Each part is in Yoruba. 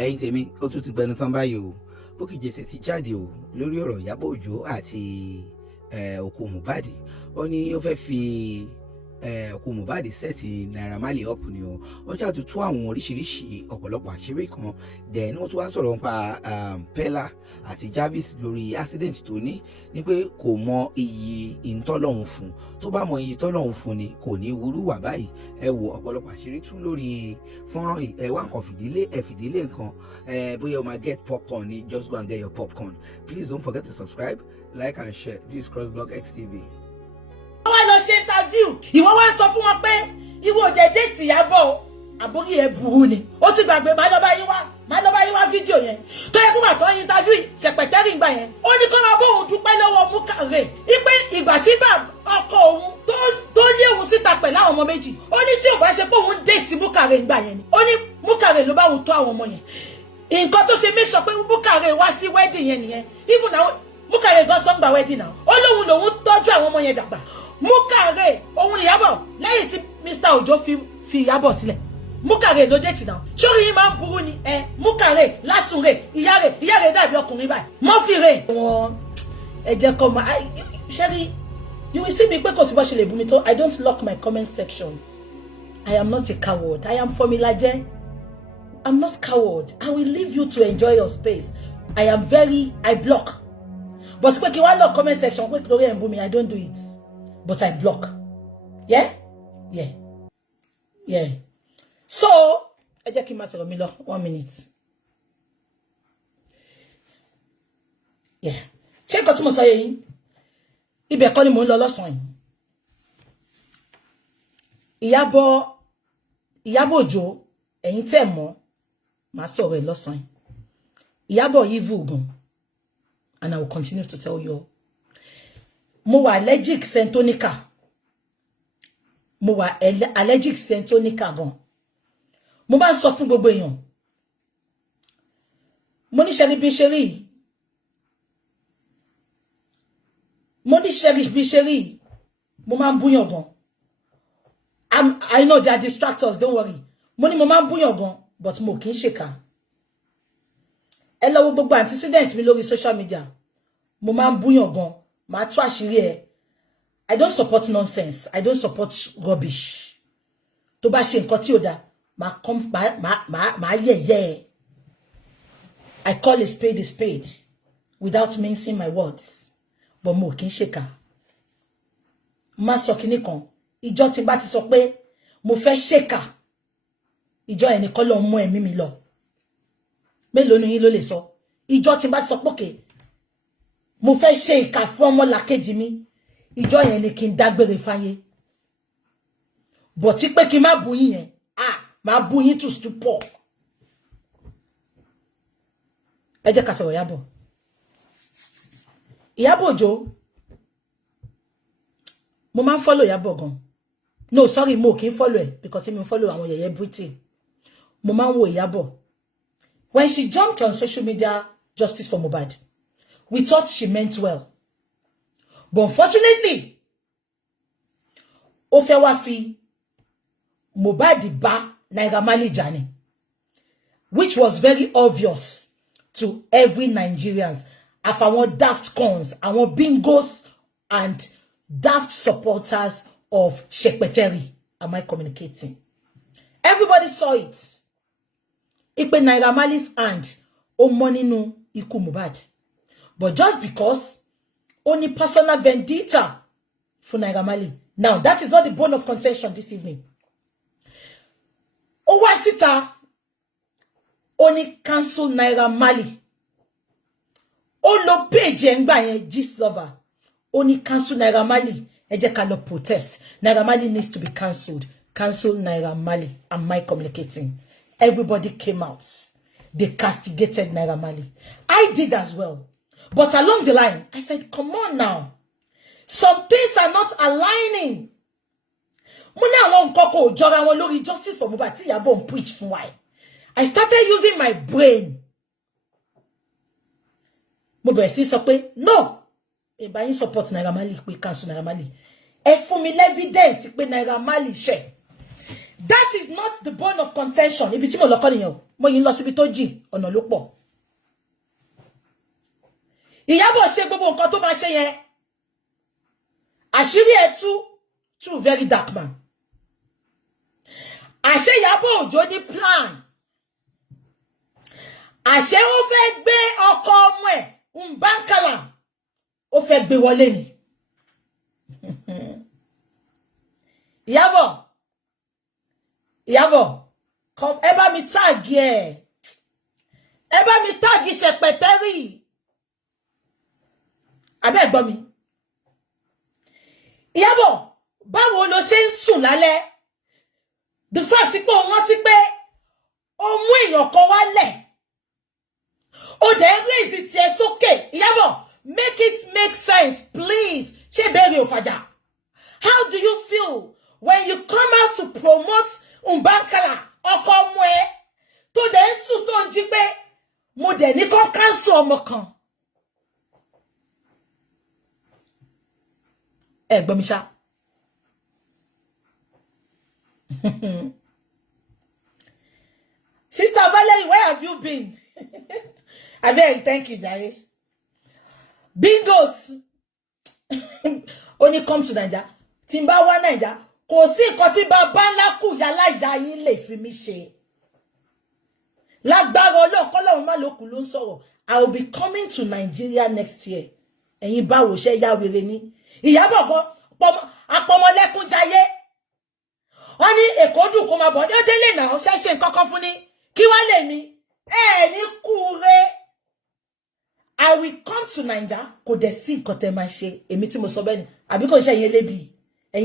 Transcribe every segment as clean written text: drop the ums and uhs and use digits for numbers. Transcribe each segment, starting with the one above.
ẹ̀yin tèmi ó tún ti gbẹnu tán báyìí o Bukky Jesse ti jáde o lórí ọ̀rọ̀ Ìyábọ̀ Òjó àti òkú Mohbad. Ó ní ó fẹ́ fi òkú Mohbad sẹ́ẹ̀tì Naira Marley up ni o. Ó ṣàtútù àwọn oríṣiríṣi ọ̀pọ̀lọpọ̀ àṣírí kan then wọ́n tún wá sọ̀rọ̀ nípa Pella àti Jarvis lórí accident tó ní pé kò mọ iyì ìtọ́lọ́hún fún. Tó bá mọ iyì ìtọ́lọ́hún fún ni kò ní wúrú wà báyìí. Ẹ wo ọ̀pọ̀lọpọ̀ àṣírí tún lórí fọ́nrán yìí. Ẹ wá nǹkan fìdílé nǹkan. Bóyá o máa get popcorn ni, just go and get your popcorn. Please don't forget to subscribe, like and share. This is Crossblog XTV. Wọ́n lọ ṣe interview. Ìwọ wá sọ fún wọn pé ìwọ ò jẹ́ déètì Ìyábọ̀ àbórí ẹ̀ burú ni. Ó ti gbàgbé máa lọ bá yín wá fídíò yẹn. Tó yẹ kó bàtọ́ yín interview ṣẹ̀pẹ̀tẹ́rì ìgbà yẹn. Ó ní kó máa bóun dúpẹ́ lọ́wọ́ Múkàrè. Ipe ìgbà tí ọkọ òun tó lé òun síta pẹ̀lú àwọn ọmọ méjì. Ó ní tí ò bá ṣe pé òun déètì Múkàrè ìgbà yẹn ni. Ó ní Múkàrè ló bá òun tó àwọn ọmọ yẹn. Nǹkan tó ṣe make sure pé Múkàrè wá sí wedding yẹn nìyẹn. Even now Múkàrè gan sọ gba wedding now. Ó lóun lòun tọ́jú àwọn ọmọ yẹn dàgbà. Múkàrè òun Ìyábọ̀ lẹ́yìn tí Mr. Òjó fi Ìyábọ̀ sílẹ̀. Múkàrè ló dé tì náà. Sórí yín máa ń burú ni Múkàrè lásùnrè ìyá rẹ̀ dàbí ọkùnrin báyìí. Mọ́fìrè. Wọ́n ẹ jẹ́ kọ́ ma ṣẹ́rí you will see me pé kò sí bó ṣe lè bú mi tó. I don't lock my comment section. I am not a coward. I am Fọmilájẹ́. I'm not coward. I will leave you to enjoy your space. I block. But pé kí wá lock comment section pé lórí ẹ̀ ń bú mi, I don't do it. But I block. Yeah? So, ẹ jẹ́ kí n máa sọ̀rọ̀ mi lọ 1 minute. Ṣé nǹkan tí mo sọ yẹn? Ibẹ̀ kọ́ ni mò ń lọ lọ́sàn-án yìí. Ìyábọ̀ Òjó, ẹ̀yin tẹ́ mọ̀, màá sọ̀rọ̀ ẹ̀ lọ́sàn-án yìí. Ìyábọ̀ yìí vulgar, and I will continue to tell you all. Mo wà allergic Centonica. Gan. Mo bá sọ fún gbogbo èèyàn. Mo ní ṣẹ́rí bí ṣe rí. Mo máa ń búyàn gan. I know they are distractors, don't worry. Mo ní mo máa ń búyàn gan, but mo kì í ṣèkà. Ẹ lọ wo gbogbo antecedent mi lórí social media. Mo máa ń búyàn gan. Màá tú àṣírí ẹ. I don't support nonsense. I don't support rubbish. Tó bá ṣe nǹkan tí ò dá, màá yẹ̀yẹ́. I call a spade without mincing my words. But mo kì í ṣèkà. Má sọ kíní kan. Ìjọ tí bá ti sọ pé mo fẹ́ ṣèkà. Ìjọ ẹni kọ́ ló mú ẹ̀mí mi lọ. Mélòó ni yín ló lè sọ? Ìjọ tí bá ti sọ pé mo fẹ́ ṣe ìkà fún ọmọlàkejì mi. Ìjọ yẹn ni kí n dágbére fáyé. But tí pé kí n má bú yín yẹn, má bú yín to stupor. Ẹ jẹ́ ká sọ̀rọ̀ Ìyábọ̀ Òjó. Mo máa ń follow Ìyábọ̀ gan. No, sorry, mo kì í follow ẹ̀ because mi follow àwọn yẹ̀yẹ́ Britain. Mo máa ń wo Ìyábọ̀. When she jumped on social media, justice for Mohbad, we thought she meant well. But unfortunately, ó fẹ́ wá fi Mohbad bá Naira Marley jà ni, which was very obvious to every Nigerian. Àfàwọn daft cons, àwọn bingos and daft supporters of Shekpeteri. Am I communicating? Everybody saw it. Ipe Naira Marley's hand ó mọ́ nínú ikú Mohbad. But just because only personal vendetta for Naira Marley. Now, that is not the bone of contention this evening. Ó wá síta, only cancel Naira Marley. Ó lo page ńgbà yẹn Gist Lover. Only cancel Naira Marley. Ẹ jẹ́ ká lọ protest. Naira Marley needs to be cancelled. Cancel Naira Marley. Am I communicating? Everybody came out. They castigated Naira Marley. I did as well. But along the line, I said, come on now. Some things are not aligning. Mo ní àwọn nǹkan kò jọra wọn lórí justice for Mohbad tí Ìyábọ̀ ń preach fún wa. I started using my brain. Mo bẹ̀rẹ̀ sí sọ pé, no. Eba yín support Naira Marley pé cancel Naira Marley. Ẹ fún mi evidence pé Naira Marley ṣẹ̀. That is not the bone of contention. Ibi tí mo lọ kọ́ nìyẹn o. Mo yin lọ síbi tó jìn, ọ̀nà ló pọ̀. Ìyábọ̀ ṣe gbogbo nǹkan tó máa ṣe yẹn. Àṣírí ẹ̀ tú very dark man. Àṣé Ìyábọ̀ Òjó ní plan. Àṣé ó fẹ́ gbé ọkọ ọmọ ẹ̀ Mbankala. Ó fẹ́ gbé wọlé ni. Ìyábọ̀, ẹ bá mi tag ẹ. Ẹ bá mi tag Ṣẹpẹtẹ́rì. Abẹ́ gbọ́ mi. Ìyábọ̀, báwo ló ṣe ń sùn lálẹ́? The fact pé o rántí pé o mú èèyàn kan wálẹ̀. O dẹ̀ raise tiẹ̀ sókè. Ìyábọ̀, make it make sense, please. Ṣé bẹ̀rẹ̀ ò fàjà? How do you feel when you come out to promote Mbankala, ọkọ ọmọ ẹ, tó dẹ̀ ń sùn tó ń jí pé mo dẹ̀ ní kó cancel ọmọ kan? Ẹ gbọ́ mi ṣá. Sister Valerie, where have you been? I beg, thank you, Jare. Bingos. Only come to Naija. Timba wa Naija. Kò sí nǹkan tí bàbá ńlá kù yálà ìyá yín lè fi mí ṣe. Lágbára Ọlọ́run k'Ọlọ́run má lókù ló ń sọ̀rọ̀. I will be coming to Nigeria next year. Ẹ̀yin báwo ṣe yá wèrè ni? Ìyábọ̀ gan apọmọlẹ́kún jayé. Wọ́n ní Èkó dùn kó máa bọ̀. Ó délé náà ṣe nǹkan kan fún ni. Kí wá lè mi? Ẹ ní kúre. I will come to Naija. Kò dẹ̀ sí nǹkan tẹ́ máa ṣe. Èmi tí mo sọ bẹ́ẹ̀ ni. Àbí kò ṣe ẹ̀yin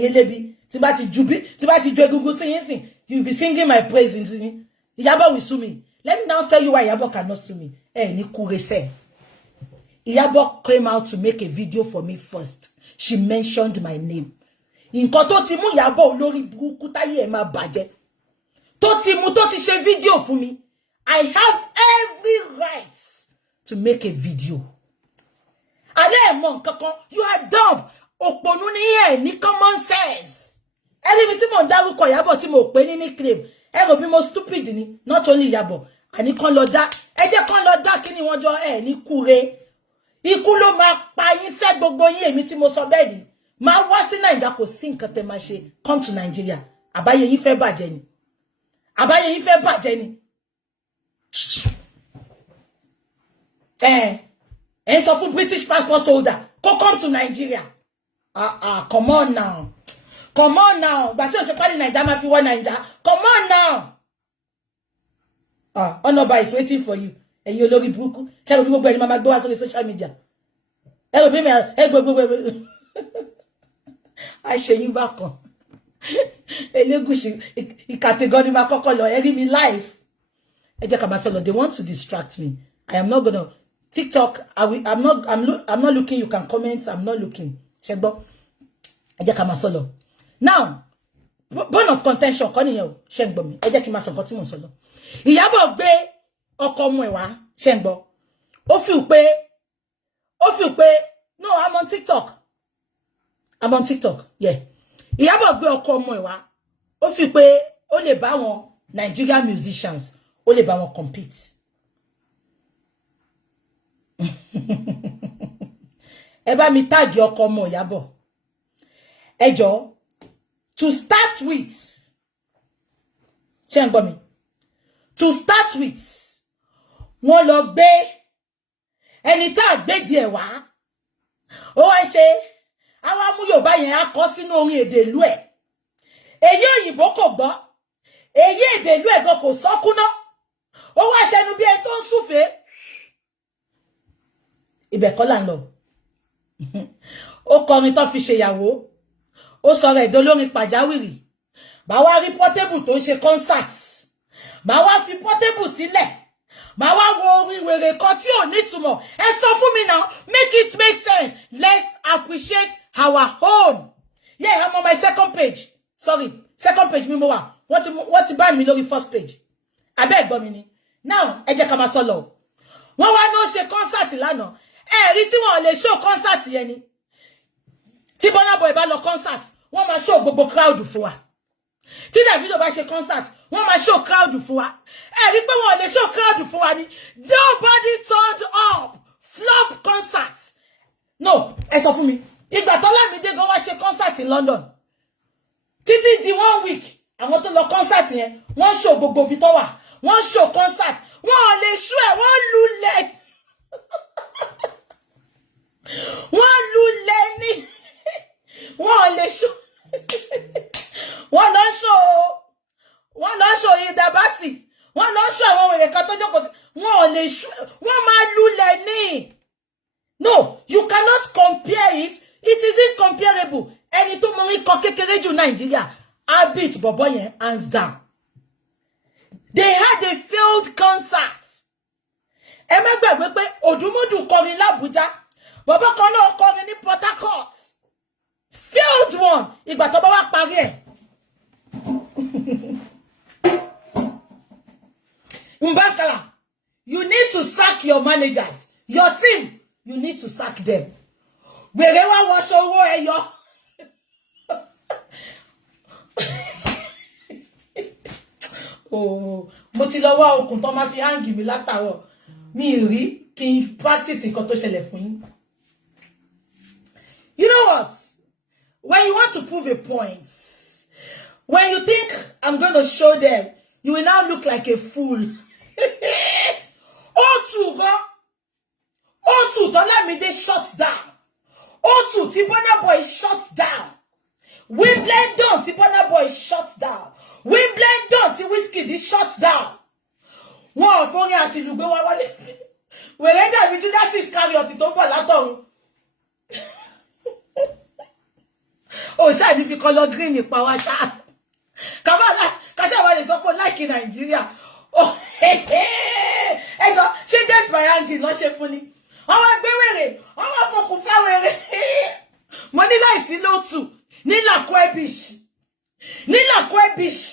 elébi. Tí bá ti ju egungun sí yín sìn. You be singing my praise into me. Ìyábọ̀ will sue me. Let me now tell you why Ìyábọ̀ cannot sue me. Ẹ ní kúre sẹ́. Ìyábọ̀ came out to make a video for me first. She mentioned my name. Nǹkan tó ti mú Ìyábọ̀ olórí burúkú táyé ẹ̀ máa bàjẹ́. Tó ti ṣe video fún mi. I have every right to make a video. Adé mọ̀ nǹkankan, you are dumb. Òpònú ni ẹ ní common sense. Ẹni mi tí mo dárúkọ Ìyábọ̀ tí mo pè ní nickname. Ẹ rò bí mo stupid ni, not only Ìyábọ̀. Àní kan lọ dá, ẹ jẹ́ kan lọ dá kíni wọ́n jọ ẹ ní kúre. Ikú ló máa pa yín ṣe gbogbo yín èmi tí mo sọ bẹ́ẹ̀ ni. Máa wá sí Naija kò sí nǹkan tẹ́ máa ṣe. Come to Nigeria. Àbáyé yín fẹ́ bàjẹ́ ni. Àbáyé yín fẹ́ bàjẹ́ ni. Ẹ sọ fún British passport holder kó come to Nigeria. Come on now. Come on now. Gbà tí o ṣe pàdé Naija máa fi wọ Naija. Come on now. Honorable is waiting for you. Ẹ̀yin olórí burúkú. Ṣé o bí gbogbo ẹni máa gbé wá sórí social media? Ẹ rò bí mi ẹ gbogbo a ṣe yín bá kan. Elégùṣì ìkàtẹ́gọ́ ni máa kọ́kọ́ lọ. Ẹ rí mi live. Ẹ jẹ́ ká máa sọ̀rọ̀. They want to distract me. I am not gonna TikTok. I'm not looking. You can comment. I'm not looking. Ṣé gbọ́. Ẹ jẹ́ ká máa sọ̀rọ̀. Now, bone of contention kọ́ nìyẹn o. Ṣé gbọ́ mi. Ẹ jẹ́ kí máa sọ nǹkan tí mo sọ lọ. Ìyábọ̀ gbé ọkọ ọmọ ẹ̀ wá. Ṣé gbọ́. Ó feel pé no, I'm on TikTok. Yeah. Ìyábọ̀ gbé ọkọ ọmọ ẹ̀ wá. Ó feel pé ó lè bá wọn Nigerian musicians, ó lè bá wọn compete. Ẹ bá mi tag ọkọ ọmọ Ìyábọ̀. Ẹ jọ̀ọ́, to start with. Ṣé ń gbọ́ mi? To start with, wọ́n lọ gbé ẹni tá gbé díẹ̀ wá. Ó wá ṣe àwa mú Yorùbá yẹn á kọ sínú orin èdè ìlú ẹ̀. Èyí òyìnbó kò gbọ́. Èyí èdè ìlú ẹ̀ gan kò sọ́kúná. Ó wá ṣẹnu bí ẹni tó ń súfèé. Ibẹ̀ kọ́ là ń lọ. Ó kọrin tó fi ṣèyàwó. Ó sọ̀rọ̀ ẹ̀dọ́ lórin pàjáwìrì. Bá wá rí Portable tó ń ṣe concert. Bá wá fi Portable sílẹ̀. Bá wá wo orin wèrè kan tí ò nítumọ̀. Ẹ sọ fún mi now, make it make sense. Let's appreciate our own. Yeah, I'm on my second page. Sorry, second page mi mo wà. Wọ́n ti ban mi lórí first page. Abẹ́ gbọ́ mi ni. Now, ẹ jẹ́ ká máa sọ lọ. Wọ́n wá ní ó ṣe concert lánàá. Ẹ rí tí wọ́n lè show concert yẹn ni. Tí Burna Boy bá lọ concert, wọ́n máa show gbogbo crowd fún wa. tí Davido bá ṣe concert wọ́n máa show crowd fún wa ẹ rí pé wọ́n lè show crowd fún wa ni nobody turned up flop concert no ẹ sọ fún mi ìgbà tó Lámídé gan wá ṣe concert in London títí di 1 week àwọn tó lọ concert yẹn wọ́n show gbogbo bí tó wà wọ́n show concert wọ́n lè show ẹ wọ́n lulẹ̀ wọ́n lulẹ̀ ní wọ́n lè show wọ́n lọ show Ìdàbàsì wọ́n lọ show àwọn wèrè kan tó jókòó wọ́n lè show wọ́n máa lulẹ̀ ní no you cannot compare it is incomparable ẹni tó mọ ikọ̀ kékeré jù Nàìjíríà habit bọ̀bọ̀ yẹn hands down they had a failed concert ẹ má gbàgbé pé Òdùmọ̀dù kọrin l'Àbújá bọ̀bọ̀ kan náà kọrin ní Port Harcourt failed one ìgbà tó bá wá parí ẹ̀ Mbakala you need to sack your managers your team you need to sack them gbèrè wá wọṣọ owó ẹyọ oh mo ti lọ wá okùn tó máa fi hang mi látàárọ̀ mi rí kí n practice nǹkan tó ṣẹlẹ̀ fún yín. You know what? When you want to prove a point, when you think I'm going to show them, you will now look like a fool. O2 go. O2 don't let me they shut down. O2 Burna Boy shut down. Wimbledon Burna Boy shut down. Wimbledon Whiskey this shut down. Wọ́n fọ́n yà ti lùgbé wá wálé. Wèrè dàbí Judas Iscariot tó bọ̀ látọ̀run. Oh, ṣá mi fi color green pa wá ṣá. Kabala, ka ṣá wá lè sọ pé like Nigeria. Oh, ego, ṣé Death by Hanging ló ṣe fún ni. Wọ́n wá gbé wèrè, wọ́n wá fokùn fa wèrè. Mo ní láìsí lótù, ní Lakwebish. Ní Lakwebish.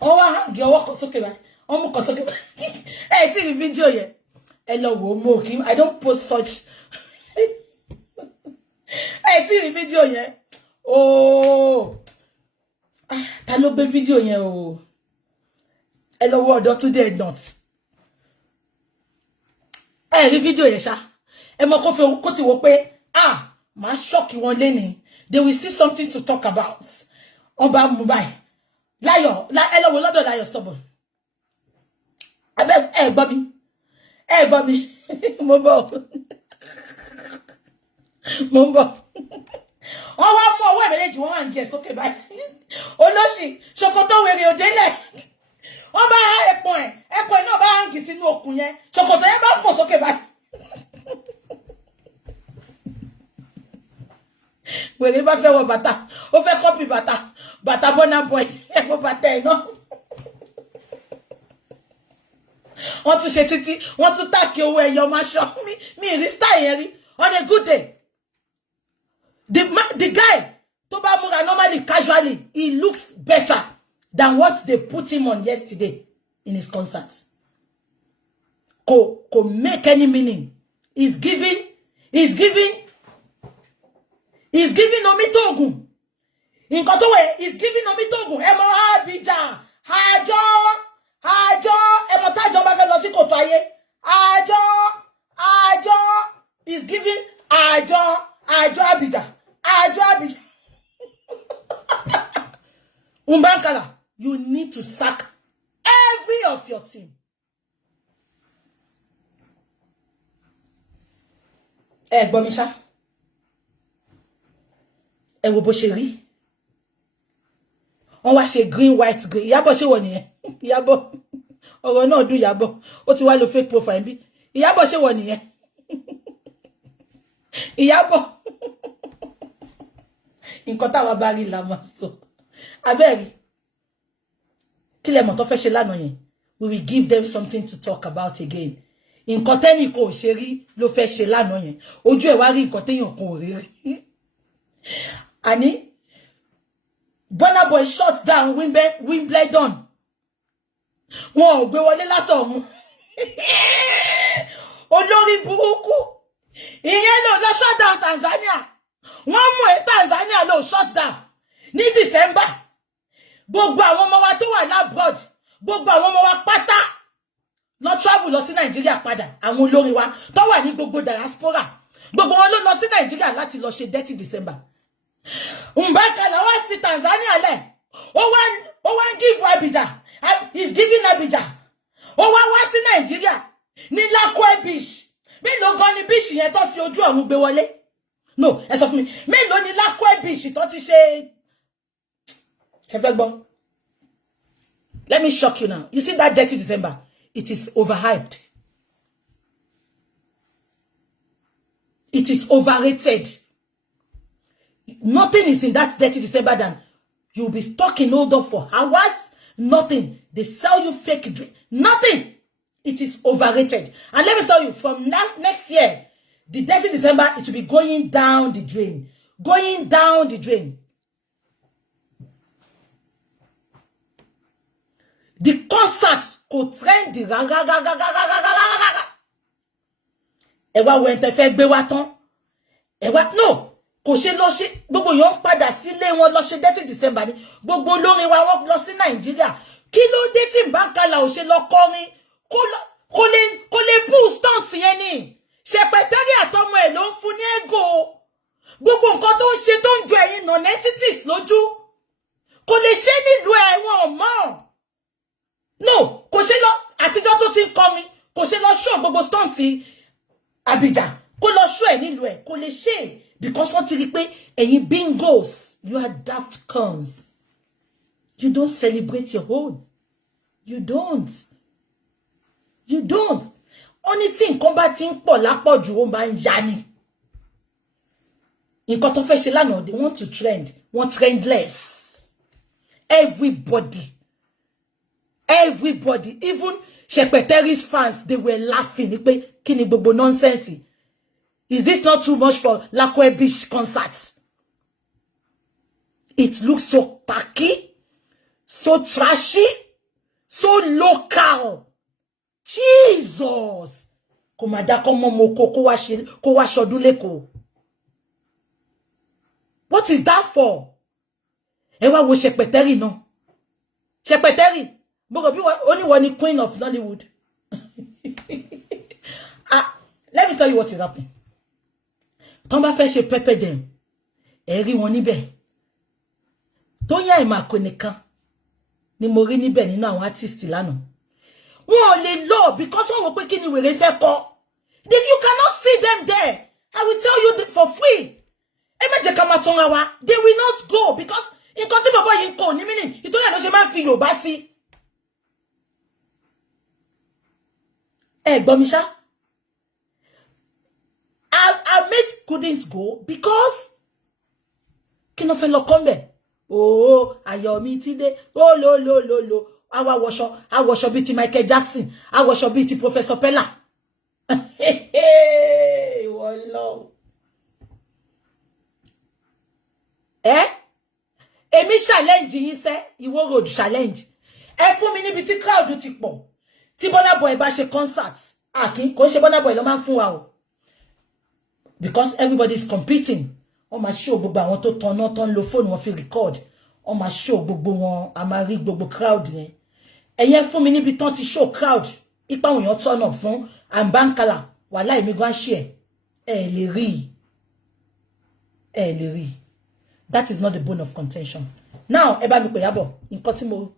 Oh, hangi ọwọ́ kan sókè báyìí. Omo kan sókè báyìí. Ẹ ti rí fídíò yẹn. Ẹ lọ wò mo kí I don't post such. Ẹ ti rí fídíò yẹn. Oh. Ta ló gbé fídíò yẹn o. Ẹ lọ wo ọ̀dọ̀ Today Not. Ẹ rí fídíò yẹn ṣá. Ẹ mọ̀ kó fẹ́ kó ti wò pé máa shock wọn lẹ́ni. They will see something to talk about. Ọba Mobile. Láyọ̀, ẹ lọ wo lọ́dọ̀ Láyọ̀ stubborn. Ẹ gbọ́ mi. Ẹ gbọ́ mi. Mo bọ̀. Mo ń bọ̀. Wọ́n wá mú ọwọ́ méjèèjì wọ́n wá ń jẹ sókè báyìí. Olóṣì, ṣòkòtò wèrè òdélẹ̀. Wọ́n bá ẹ̀pọ̀n náà bá hàngì sínú okùn yẹn. Ṣòkòtò yẹn bá fò sókè báyìí. Wèrè bá fẹ́ wọ bàtà, ó fẹ́ kọ́pì bàtà Burna Boy, ẹ̀pọ̀ bàtà ẹ̀ náà. Wọ́n tún ṣe títí, wọ́n tún tàkì owó ẹyọ máa ṣọ́ mi rí style yẹn rí. On a good day. The guy, tó bá múra normally, casually, he looks better than what they put him on yesterday in his concert. Ko make any meaning. He's giving Omitogun. In Kotowe, he's giving Omitogun. Emo Abidjan. Hajo. Emo tajo ba fe lọ sí Kòtò Ayé. Hajo. He's giving Hajo Abidjan. Mbakala, you need to sack every of your team. Gbọ́ mi ṣá. Ẹ wo bó ṣe rí. Wọ́n wá ṣe green white green. Ìyábọ̀ ṣe wọ̀ nìyẹn. Ìyábọ̀. Ọ̀rọ̀ náà dùn Ìyábọ̀. Ó ti wá lo fake profile bí. Ìyábọ̀ ṣe wọ̀ nìyẹn. Ìyábọ̀. Nǹkan táwa bá rí la máa sọ. Abẹ́rí. Kí lẹ mọ̀ tó fẹ́ ṣe lánàá yẹn. We will give them something to talk about again. Nǹkan tẹ́nì kò ṣe rí ló fẹ́ ṣe lánàá yẹn. Ojú ẹ̀ wá rí nǹkan téèyàn kò rí rí. Àní Burna Boy shut down Wimbledon. Wọ́n ò gbé wọlé látọ̀run. olórí burúkú ìyẹn ló lọ shut down Tanzania wọ́n mú Tanzania ló shut down ní December gbogbo àwọn ọmọ wa tó wà labroad gbogbo àwọn ọmọ wa pátá lọ travel lọ sí Nàìjíríà padà àwọn olórí wa tó wà ní gbogbo diaspora gbogbo wọn ló lọ sí Nàìjíríà láti lọ ṣe dirty December Mbaka la wá fi Tanzania lẹ̀ ó wá give Abidjan he's giving Abidjan ó wá sí Nàìjíríà ní Lakwe Beach mélòó gan ni beach yẹn tó fi ojú ọ̀run gbé wọlé no ẹ sọ fún mi mélòó ni Lakwe Beach tó ti ṣe ẹ fẹ́ gbọ́. Let me shock you now. You see that dirty December? It is overhyped. It is overrated. Nothing is in that dirty December than you'll be stuck in hold up for hours. Nothing. They sell you fake drink. Nothing. It is overrated. And let me tell you, from next year, the dirty December, it will be going down the drain. Going down the drain. The concert could trend the Ewa went te fe gbe wa tan. Ewa no, kò ṣe lọ ṣe gbogbo yon padà sílé wọn lọ ṣe dirty December ni. Gbogbo olórin wa wọ́n lọ sí Nigeria. Kí ló dé tí Mbakala ò ṣe lọ kọrin kó lè pull stunt yẹn ni. Ṣèpẹtẹrí àtọmọ ẹ̀ ló ń fún ní ego. Gbogbo nǹkan tó ń ṣe tó ń jọ ẹ̀yin non-entities lójú. Kò lè ṣe nílùú ẹ̀ wọ́n mọ̀. No, kò ṣe lọ àtijọ́ tó ti ń kọrin, kò ṣe lọ show gbogbo stunt Abidjan, kò lọ show ẹ̀ nílùú ẹ̀, kò lè ṣe because wọ́n ti rí pé ẹ̀yin bingos, you are daft cons. You don't celebrate your own. You don't. You don't. Only thing nǹkan bá ti ń pọ̀ lápọ̀jù ó máa ń yá ni. Nǹkan tó fẹ́ ṣe lánàá, they want to trend, want trendless. Everybody, even Shepetéri's fans, they were laughing. Kini gbogbo nonsense. Is this not too much for Lakwe Beach concerts? It looks so tacky, so trashy, so local. Jesus. Komada komo moko ko wa shodun leko. What is that for? Ewa wo Shepeteri no. Shepeteri. Only one queen of Nollywood. Let me tell you what is happening. Tomba fẹ́ ṣe pepper dem. Eri wọn níbẹ̀. Tóyìn Àìmàkò nìkan ni mo rí níbẹ̀ nínú àwọn artist lánàá. Wọ́n lè lọ because wọ́n wò pé kíni wèrè fẹ́ kọ. Then you cannot see them there. I will tell you for free. Ẹ má jẹ́ ká máa tàn ra wa. They will not go because nǹkan tí bàbá yìí ń kọ ní meaning. Ìtòrí ẹ̀ ló ṣe máa ń fi Yorùbá sí. Gbomisha, our mate couldn't go because kino fe lo kombe. Oh, Ayomi ti de. Oh, lo. Awa washo biti Michael Jackson. Awa washo biti Professor Pella. Hey, wallo. Emi challenge yin se, Iwo Road challenge. Ẹ fún mi níbi tí crowd ti pọ̀. Tí Burna Boy bá ṣe concert, kò ṣe Burna Boy ló máa ń fún wa o. Because everybody is competing. On máa show gbogbo àwọn tó tanná tán lo phone wọn fi record. On máa show gbogbo wọn, a máa rí gbogbo crowd yẹn. Ẹ̀yin fún mi níbi tán ti show crowd. Ipa wọn yàn turn up fún Mbakala. Wàláhì mi gan share. Ẹ lè rí. That is not the bone of contention. Now, ẹ bá mi pè Yábọ̀. Nǹkan tí mo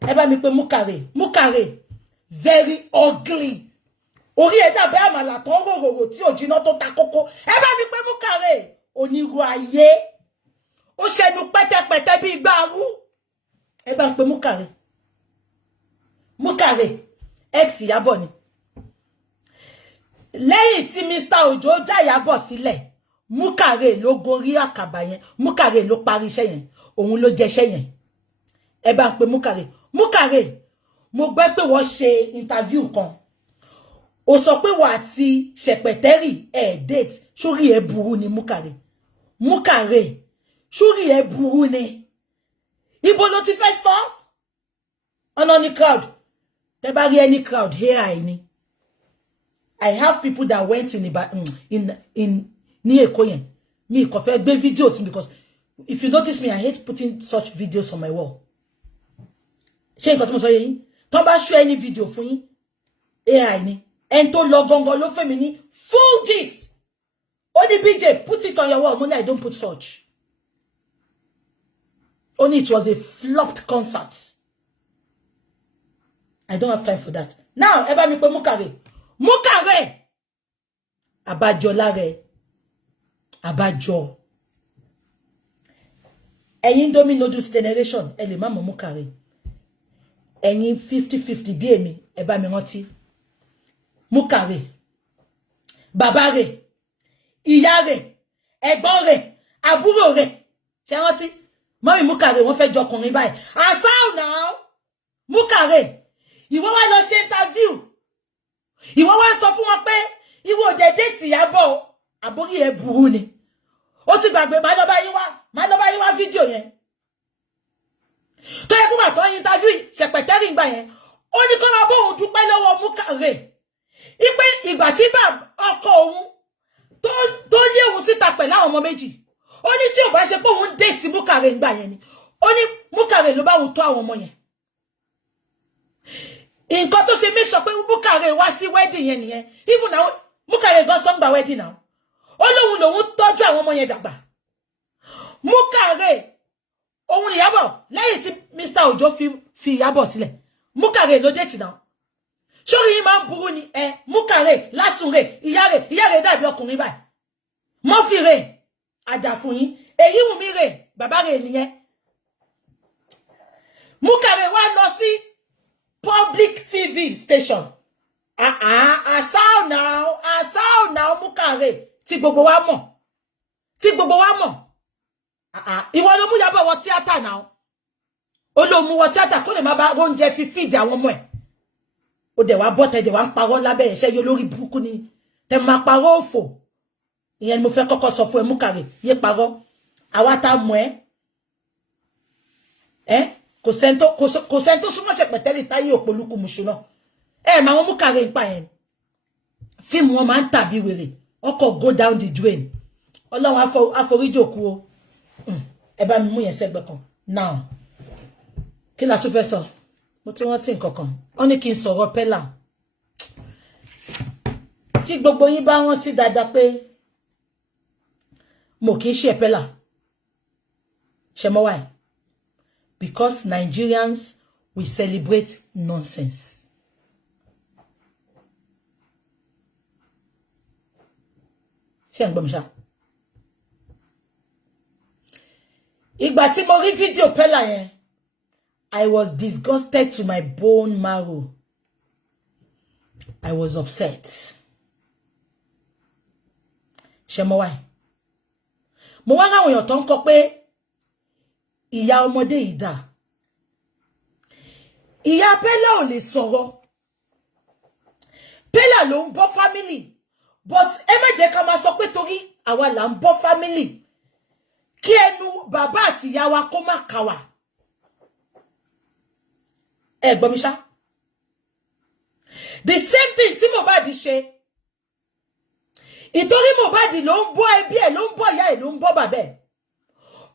ẹ bá mi pè Mukare very ugly orí ẹ dàbí àmàlà tó rororo tí ò jiná tó ta kókó ẹ bá mi pè Mukare onírú ayé ó ṣẹnu pẹ́tẹ́pẹ́tẹ́ bí gbàrú ẹ bá mi pè Mukare ex Ìyábọ̀ ni lẹ́yìn tí Mr. Ojo já Ìyábọ̀ sílẹ̀ Mukare ló gorí àkàbà yẹn Mukare ló parí iṣẹ́ yẹn òun ló jẹṣẹ́ yẹn ẹ bá ń pè Mukare mo gbọ́ pé wọ́n ṣe interview kan ó sọ pé wà tí Shepeteri date sórí ẹ burú ni Mukare sórí ẹ burú ni ibo ló ti fẹ́ sọ ọ̀nà ní crowd tẹ́ bá rí any crowd here ni I have people that went in ní Èkó yẹn. Me kò fẹ́ gbé videos because if you notice me, I hate putting such videos on my wall. Ṣé nǹkan tí mo sọ yé yín? Tó bá show any video fún yín, AI ni. En tó lọ gangan ló fẹ́ mi ní full gist. Only BJ, put it on your wall. Money, I don't put such. Only it was a flopped concert. I don't have time for that. Now, eba mi pe Mukare. Mukare! Abajo lare. Abajo. Ẹ̀yin Indomie noodles generation, ẹ lè má mọ̀ Mukare. Ẹ̀yin 50-50 bí èmi, ẹ bá mi rántí. Mukare. Bàbá rẹ̀. Ìyá rẹ̀. Ẹ̀gbọ́n rẹ̀. Àbúrò rẹ̀. Ṣé rántí? Mọ́mì Mukare wọ́n fẹ́ jọkùnrin báyìí. Asao now. Mukare. Ìwọ wá lọ ṣe interview. Ìwọ wá sọ fún wọn pé ìwọ ò dé date Ìyábọ̀ àbórí ẹ burú ni. Ó ti gbàgbé má lọ bá yín wá fídíò yẹn. Tó yẹ kó bá tó interview ṣẹpẹtẹrì ńgbà yẹn. Ó ní kó máa bóun dúpẹ́ lọ́wọ́ Mukare. Ipe ìgbà tí ọkọ òun tó lé òun síta pẹ̀lú àwọn ọmọ méjì. Ó ní tí ò bá ṣe pé òun date Mukare ńgbà yẹn ni. Ó ní Mukare ló bá òun tó àwọn ọmọ yẹn. Nǹkan tó ṣe make sure pé Mukare wá sí wedding yẹn nìyẹn. Even now Mukare gan sọ gba wedding now. Ó lóun tọ́jú àwọn ọmọ yẹn dàgbà. Mukare òun ni Ìyábọ̀ lẹ́yìn tí Mr. Ojo fi Ìyábọ̀ sílẹ̀. Mukare ló date now. Sórí yín máa ń burú ni Mukare lásùnre ìyá rẹ̀ dàbí ọkùnrin báyìí. Mọ́fì rẹ̀ àdà fún yín. Èyí wù mí rẹ̀ bàbá rẹ̀ nìyẹn. Mukare wá lọ sí public TV station. Asao now Mukare tí gbogbo wa mọ̀. Ìwọ ló mú Ìyábọ̀ wọ tíátà now. Ó ló mú wọ tíátà kó lè má bá oúnjẹ fi feed àwọn ọmọ ẹ̀. Ó dẹ̀ wá bọ́tẹ̀ dẹ̀ wá ń parọ́ lábẹ́ ẹ̀ṣẹ́ yóò lórí burúkú ni. Tẹ máa parọ́ òfò. Ìyẹn ni mo fẹ́ kọ́kọ́ sọ fún ẹ Mukare. Yé parọ́. Àwa tá mọ̀ ẹ́. Kò sẹ́ńtó súnmọ́ ṣẹpẹ̀tẹ́rì táyé òpolúkú muṣu náà. Mà wọ́n Mukare ń pa ẹ̀. Fíìmù wọn máa ń tàbí wèrè. Ọkọ̀ go down the drain. Ọlọ́run àforíjòkú o. Ẹ bá mi mú yẹn sẹ́gbẹ̀ kan. Now. Kí la tún fẹ́ sọ? Mo tún rántí nǹkan kan. Ó ní kí n sọ̀rọ̀ Pella. Tí gbogbo yín bá rántí dáadáa pé mo kì í ṣe Pella. Ṣé mo why? Because Nigerians we celebrate nonsense. Ṣé ń gbọ́ mi ṣá? Ìgbà tí mo rí fídíò Pella yẹn, I was disgusted to my bone marrow. I was upset. Ṣé mo wá? Mo wá ráwọn èèyàn tó ń kọ pé ìyá ọmọdé yìí dà. Ìyá Pella ò lè sọ̀rọ̀. Pella ló ń bọ́ family. But ẹ má jẹ́ ká máa sọ pé torí àwa là ń bọ́ family. Kí ẹnu bàbá àti ìyá wa kó má kà wá. Ẹ gbọ́ mi ṣá. The same thing tí Mohbad ṣe. Ìtorí Mohbad ló ń bọ́ ẹbí ẹ̀, ló ń bọ́ ìyá ẹ̀, ló ń bọ́ bàbá ẹ̀.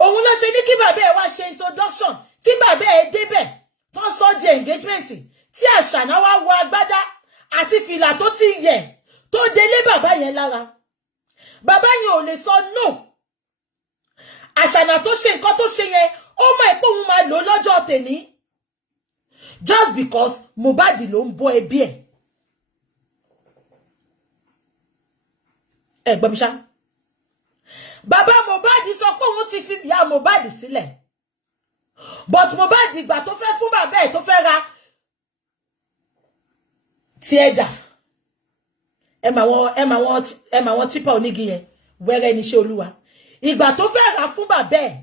Òun ló ṣe ní kí bàbá ẹ̀ wá ṣe introduction. Tí bàbá ẹ̀ débẹ̀, tó sọ di engagement. Tí Àṣànà wá wọ agbádá àti fìlà tó ti yẹ̀, tó délé bàbá yẹn lára. Bàbá yẹn ò lè sọ no. Àṣànà tó ṣe nǹkan tó ṣe yẹn, ó mọ̀ pé òun máa lò lọ́jọ́ tèní. Just because Mohbad ló ń bọ́ ẹbí ẹ̀. Ẹ gbọ́ mi ṣá. Bàbá Mohbad sọ pé òun ti fi ìyá Mohbad sílẹ̀. But Mohbad ìgbà tó fẹ́ fún bàbá ẹ̀ tó fẹ́ ra tíẹ̀dà. Ẹ mà wọ́n típà onígi yẹn. Wẹ́rẹ́ ní ṣe Olúwa. Ìgbà tó fẹ́ ra fún bàbá ẹ̀.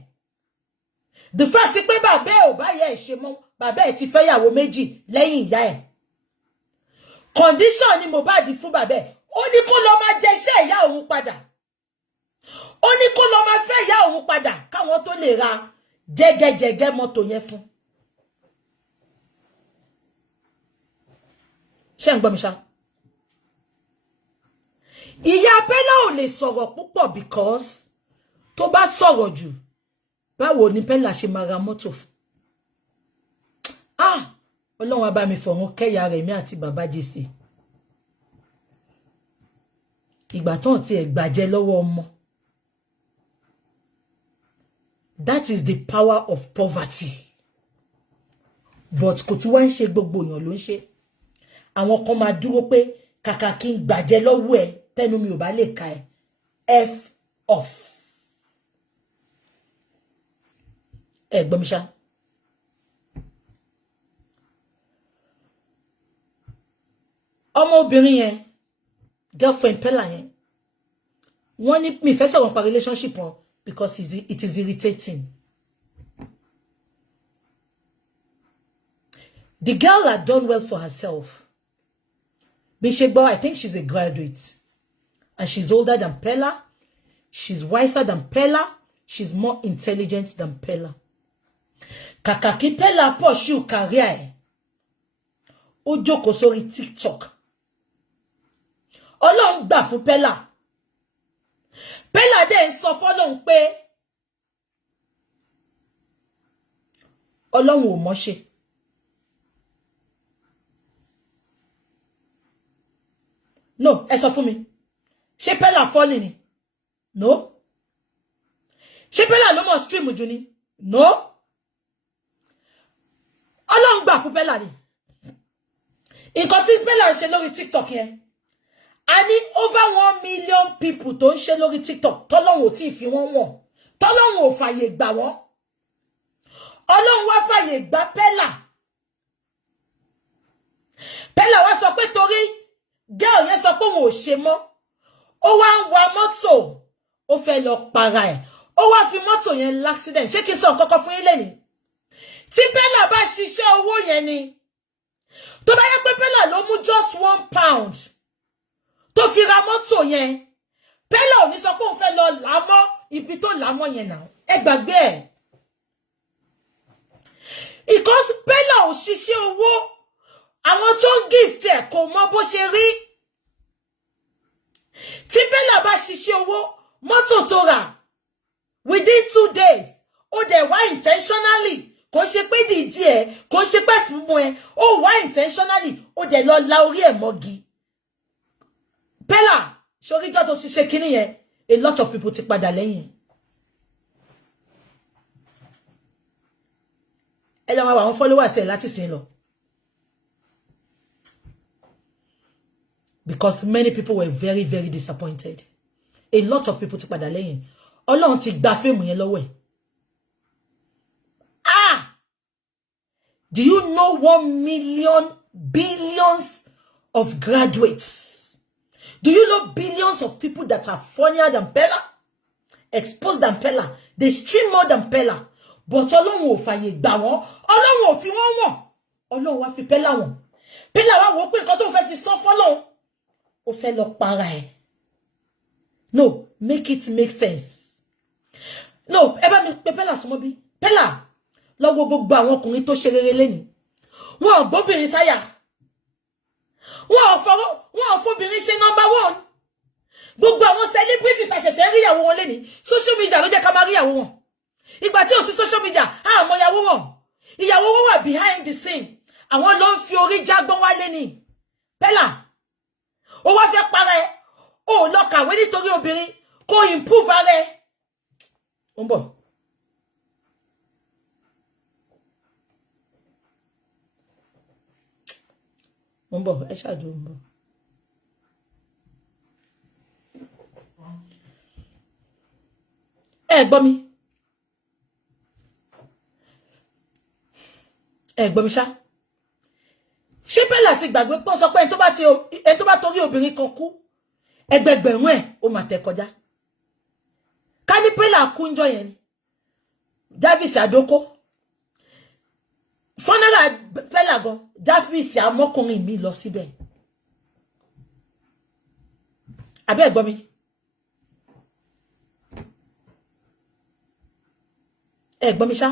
The fact pé bàbá ẹ̀ ò bá yẹ ẹ̀ ṣe mọ́. Bàbá ẹ̀ ti fẹ́ yàwó méjì lẹ́yìn ìyá ẹ̀. Condition ni Mohbad fún bàbá ẹ̀. Ó ní kó lọ máa jẹ iṣẹ́ ìyá òun padà. Ó ní kó lọ máa fẹ́ ìyá òun padà káwọn tó lè ra jẹ́gẹ́jẹ́gẹ́ mọ́tò yẹn fún. Ṣé ń gbọ́ mi ṣá? ìyá Bella ò lè sọ̀rọ̀ púpọ̀ because tó bá sọ̀rọ̀ jù báwo ni Bella ṣe máa ra mọ́tò fún. Ọlọ́run á bá mi fọ̀run kẹ́yà rẹ̀ mi àti bàbá jèsè. Ìgbà tán tí ẹ gbàjẹ́ lọ́wọ́ ọmọ. That is the power of poverty. But kò tí wá ń ṣe gbogbo èèyàn ló ń ṣe. Àwọn kan máa dúró pé kàkà kí n gbàjẹ́ lọ́wọ́ ẹ tẹ́nu mi ò bá lè ka ẹ. F off. Ẹ gbọ́ mi ṣá. Ọmọbìnrin yẹn, girlfriend Pella yẹn, wọ́n ní mi fẹ́ sọ̀rọ̀ pa relationship wọn because it is irritating. The girl had done well for herself. Bishegbo, I think she's a graduate. And she's older than Pella. She's wiser than Pella. She's more intelligent than Pella. Kakaki Pella pursue career. Ó jókòó sórí TikTok. Ọlọ́run gbà fún Pella. Pella dẹ̀ ń sọ fọ́lọ́run pé Ọlọ́run ò mọ̀ ṣe. No, ẹ sọ fún mi. Ṣé Pella falling ni? No. Ṣé Pella ló mọ̀ stream jù ni? No. Ọlọ́run gbà fún Pella ni. Nǹkan tí Pella ń ṣe lórí TikTok yẹn. A ní over 1 million people tó ń ṣe lórí TikTok tọ́lọ́run ò tí fi wọ́n wọ̀n. Tọ́lọ́run ò fàyè gbà wọ́n. Ọlọ́run wá fàyè gbà Pella. Pella wá sọ pé torí girl yẹn sọ pé òun ò ṣe mọ́. Ó wá ń wa mọ́tò. Ó fẹ́ lọ para ẹ̀. Ó wá fi mọ́tò yẹn l'accident. Ṣé kí n sọ nǹkan kan fún yín lẹ́ni? Tí Pella bá ṣiṣẹ́ owó yẹn ni. Tó bá yẹ pé Pella ló mú just £1 tó fi ra mọ́tò yẹn. Pella ò ní sọ pé òun fẹ́ lọ làmọ́ ibi tó làmọ́ yẹn náà. Ẹ gbàgbé ẹ̀. Because Pella ò ṣiṣẹ́ owó. Àwọn tó ń gift ẹ̀ kò mọ bó ṣe rí. Tí Pella bá ṣiṣẹ́ owó, mọ́tò tó rà within 2 days, ó dẹ̀ wá intentionally. Kò ṣe pé dìdí ẹ̀, kò ṣe pé fún mọ́ ẹ, ó wá intentionally, ó dẹ̀ lọ la orí ẹ̀ mọ́gi. Pella, sórí jọ́ tó ṣiṣẹ́ kíní yẹn, a lot of people ti padà lẹ́yìn. Ẹ lọ máa wà àwọn followers ẹ̀ láti sìn lọ. Because many people were very, very disappointed. A lot of people ti padà lẹ́yìn. Ọlọ́run ti gba fame yẹn lọ́wọ́ ẹ̀. Do you know 1 million billions of graduates? Do you know billions of people that are funnier than Pella? Exposed than Pella? They stream more than Pella. But Ọlọ́run ò fàyè gbà wọ́n. Ọlọ́run ò fi wọ́n wọ̀n. Ọlọ́run wá fi Pella wọ̀n. Pella wá wò pé nǹkan tó fẹ́ fi sọ fọ́lọ́run. Ó fẹ́ lọ para ẹ̀. No, make it make sense. No, ẹ bá mi pe Pella súnmọ́ bí. Pella, lọ wo gbogbo àwọn ọkùnrin tó ṣe rere lẹ́ni. Wọn ò gbóbìnrin sáyà. Wọn ò fóbìnrin ṣe number 1. Gbogbo àwọn celebrity tá ṣẹ̀ṣẹ̀ rí ìyàwó wọn lẹ́ni. Social media ló jẹ́ ká máa rí ìyàwó wọn. Ìgbà tí ò sí social media, a mọ ìyàwó wọn. Ìyàwó wọn wà behind the scene. Àwọn ló ń fi orí jágbọ́n wá lẹ́ni. Pella, ó wá fẹ́ para ẹ̀. Ó lọ kàwé nítorí obìnrin kó improve ara ẹ̀. Ó ń bọ̀. Ó ń bọ̀, ẹ ṣáàjú ó ń bọ̀. Ẹ gbọ́ mi. Ẹ gbọ́ mi ṣá. Ṣé Pella ti gbàgbé pọ́n sọ pé ẹni tó bá torí obìnrin kan kú, ẹgbẹgbẹ̀rún ẹ̀ ó máa tẹ̀ kọjá. Ká ní Pella kú ńjọ́ yẹn ni. Jarvis Adoko. Funeral Pella gan. Jarvis amọ́kùnrin mi lọ síbẹ̀. Àbí ẹ gbọ́ mi. Ẹ gbọ́ mi ṣá.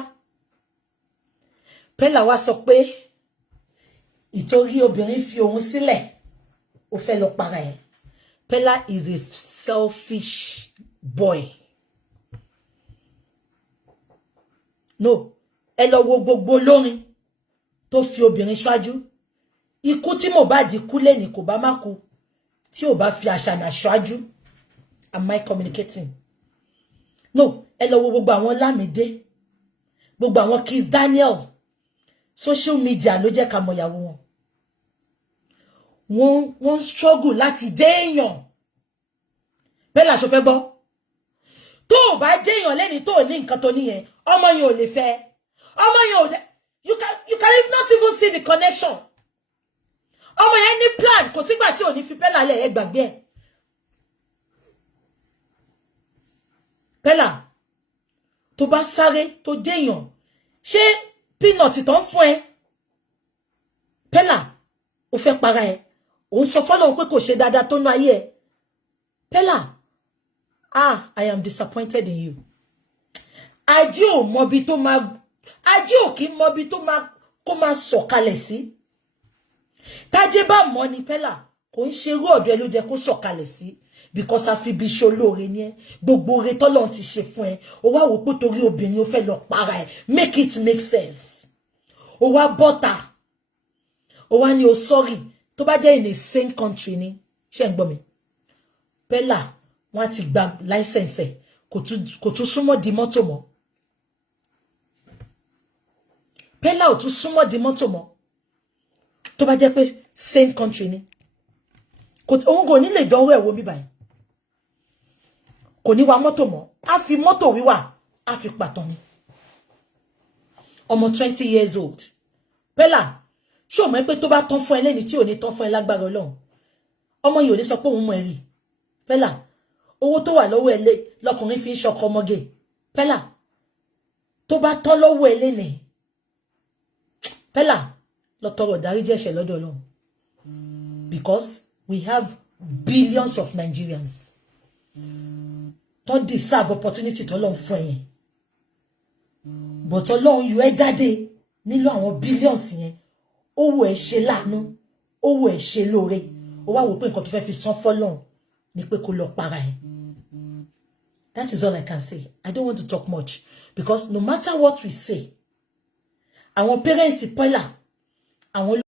Pella wá sọ pé ìtorí obìnrin fi òun sílẹ̀ ó fẹ́ lọ para ẹ̀. Pella is a selfish boy. No, ẹ lọ wo gbogbo lórin tó fi obìnrin ṣáájú. Ikú tí Mohbad kú lẹ́ni kò bá má kú tí ò bá fi àṣànà ṣáájú. Am I communicating? No, ẹ lọ wo gbogbo àwọn Lámídé, gbogbo àwọn Kiss Daniel. Social media ló jẹ́ ká mọ̀ ìyàwó wọn. Wọ́n struggle láti dé èèyàn. Bella ṣó fẹ́ gbọ́. Tó bá dé èèyàn lẹ́ni tó ní nǹkan tó ní yẹn, ọmọ yẹn ò lè fẹ́. Ọmọ yẹn ò lè, you can not even see the connection. Ọmọ yẹn ní plan, kò sígbà tí ò ní fi Bella lẹ̀ ẹ gbàgbé ẹ̀. Bella, tó bá sáré tó dé èèyàn, ṣé peanut tó ń fún ẹ? Bella, ó fẹ́ para ẹ. Ó ń sọ fọ́lọ́run pé kò ṣe dáadáa tó nú ayé ẹ. Bella, I am disappointed in you. Ajé ò mọbi tó máa, ajé ò kí mọbi tó máa kó máa sọ̀kalẹ̀ sí. Tájé bá mọ̀ ni Bella, kò ń ṣe irú ọ̀dọ̀ ẹ ló jẹ́ kó sọ̀kalẹ̀ sí. Because a fi bí ṣolóore ni ẹ. Gbogbo ore tọ́lọ́run ti ṣe fún ẹ. Ó wá wò pé torí obìnrin ó fẹ́ lọ para ẹ. Make it make sense. Ó wá bọ́ta. Ó wá ní o sorry. Tó bá jẹ́ in a same country ni. Ṣé ń gbọ́ mi? Bella, wọ́n ti gba license ẹ̀. Kò tún súnmọ́ di mọ́tò mọ́. Bella ò tún súnmọ́ di mọ́tò mọ́. Tó bá jẹ́ pé same country ni. Òun kò ní lè dánwò ẹ̀ wò mí báyìí. Kò ní wa mọ́tò mọ́. A fi mọ́tò wíwà, a fi pàtàn ni. Ọmọ 20 years old. Bella, ṣé o mọ̀ pé tó bá tán fún ẹ lẹ́ni tí ò ní tán fún ẹ lágbára Ọlọ́run. Ọmọ yìí ò ní sọ pé òun mọ̀ ẹ rí. Bella, owó tó wà lọ́wọ́ ẹ lọ́kùnrin fi ń ṣọkọ ọmọge. Bella, tó bá tán lọ́wọ́ ẹ lẹ́ni. Bella, lọ tọrọ ìdáríjì ẹ̀ṣẹ̀ lọ́dọ̀ Ọlọ́run. Because we have billions of Nigerians. Don't deserve opportunity to Ọlọ́run fún yẹn. But Ọlọ́run yọ ẹ́ jáde nínú àwọn billions yẹn. Owó ẹ̀ ṣe láàánú, owó ẹ̀ ṣe lóore. Ó wá wò pé nǹkan tó fẹ́ fi san fọ́lọ́run ni pé kó lọ para ẹ̀. That is all I can say. I don't want to talk much because no matter what we say, àwọn parents Bella, àwọn